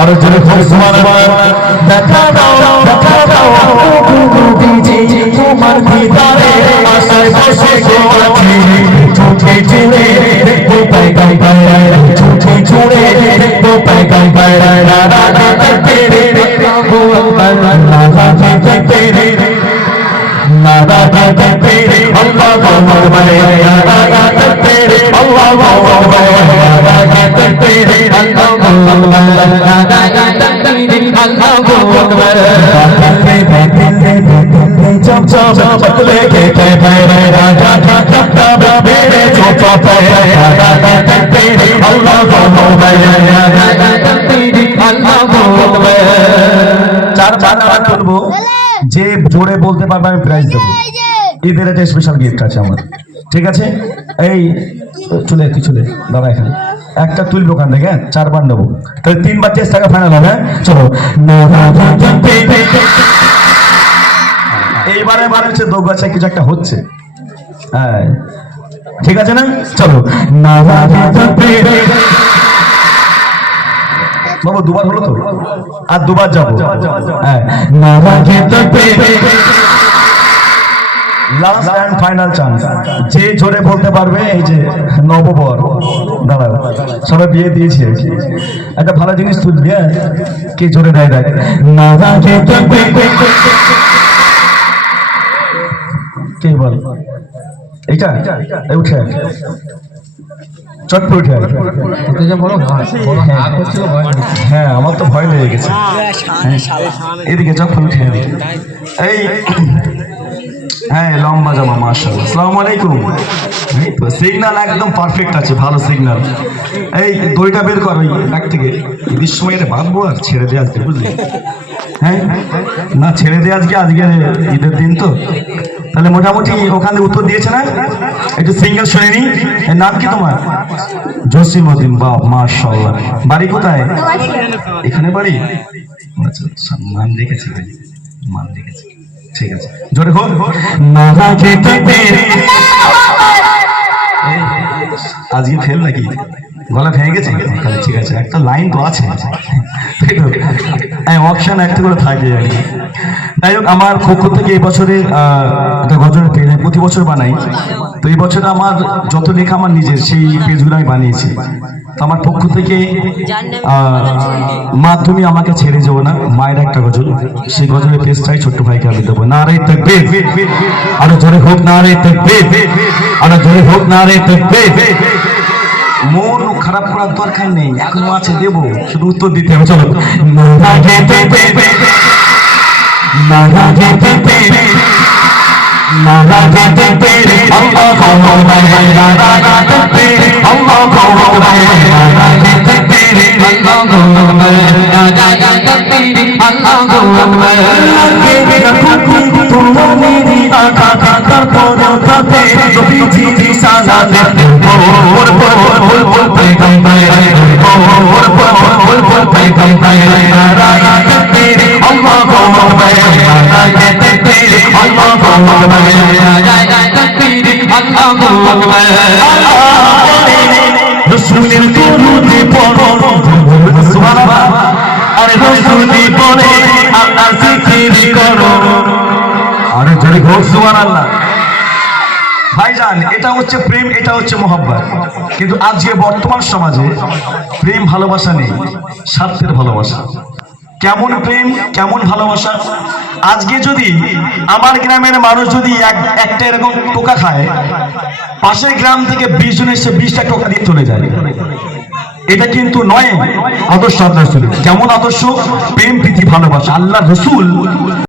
আর জোরে সুবহানাল্লাহ দেখা দাও তোমার ভিতরে আশায় বসে গো আছি ছুটে ছুটে দেখো পাই পাই পাই ছুটে ছুটে দেখো পাই পাই পাই রা রা রা তেরে গো আল্লাহ না রা তেরে না রা রা তেরে আল্লাহ আকবার বলে রা রা তেরে আল্লাহ আকবার রা রা তেরে আল্লাহ আকবার जब जब बदले के तेरे राजा का मेरे जो पापा तेरे अल्लाह को चार बार বলবো যে জোরে বলতে পারবে আমি প্রাইজ দেব ঈদের একটা স্পেশাল গিফট আছে আমার ঠিক আছে এই চলে দাদা এখানে একটা তুলবো কান থেকে চারবার নেবো তাহলে তিনবার চেষ্টা টাকা ফাইনাল হবে চলো এইবারে হচ্ছে দৌগাছে কিছু একটা হচ্ছে হ্যাঁ ঠিক আছে না চলো বাবু দুবার হলো তো আর দুবার যাবো হ্যাঁ লাস্ট এন্ড ফাইনাল চান্স যে জোরে বলতে পারবে এই যে নববর দাদা সবাই বিয়ে দিয়েছে একটা ভালো জিনিস তুলবি হ্যাঁ কে জোরে দেয় দেখ কে বল এইটা উঠে চটপট উঠে হ্যাঁ আমার তো ভয় লেগে গেছে এদিকে চটপট উঠে এই হ্যাঁ লম্বা জামা মাশাআল্লাহ আসসালামু আলাইকুম এই তো সিগন্যাল একদম পারফেক্ট আছে ভালো সিগন্যাল এই দড়িটা বের কর ওই ব্যাগ থেকে ঈদের সময় এটা বাঁধবো আর ছেড়ে দে আজকে বুঝলি হ্যাঁ না ছেড়ে দে আজকে ঈদের দিন তো তাহলে মোটামুটি ওখানে উত্তর দিয়েছে না একটু সিঙ্গেল শুনে নি এর নাম কি তোমার জসিমউদ্দিন বাহ মাশাআল্লাহ বাড়ি কোথায় এখানে বাড়ি আচ্ছা মান দেখেছি ঠিক আছে জোরে হোক আজকে ফেল নাকি গলা ভেঙে গেছে ঠিক আছে একটা লাইন তো আছে অপশন একটা করে থাকে আর কি যাই হোক আমার পক্ষ থেকে এই বছরে একটা গজলের পেজ প্রতি বছর বানাই তো এই বছর আমার যত লেখা আমার নিজের সেই পেজগুলো আমি বানিয়েছি তো আমার পক্ষ থেকে মা তুমি আমাকে ছেড়ে যাবো না মায়ের একটা গজল সেই গজলের পেজটাই ছোট্ট ভাইকে আমি দেবো নারে তাকবীর আরো জোরে হোক নারে তাকবীর আরো জোরে হোক নারে তাকবীর মন খারাপ করার দরকার নেই এখনো আছে দেবো শুধু উত্তর দিতে হবে চলো রসুলের দুরুদে পড়ো সুবহানাল্লাহ আরে রসুলি পড়ে আল্লাহ জিকির করো আরে জোরে গো সুবহানাল্লাহ ভাইজান এটা হচ্ছে প্রেম এটা হচ্ছে মহব্বত কিন্তু আজকে বর্তমান সমাজে প্রেম ভালোবাসা নেই স্বার্থের ভালোবাসা কেমন প্রেম কেমন ভালোবাসা আজকে যদি আমার গ্রামের মানুষ যদি একটা এরকম টোকা খায় পাশের গ্রাম থেকে 20 জন এসে 20টা টোকা দিয়ে চলে যায় এটা কিন্তু নয় আদর্শ কেমন আদর্শ প্রেম প্রীতি ভালোবাসা আল্লাহ রসুল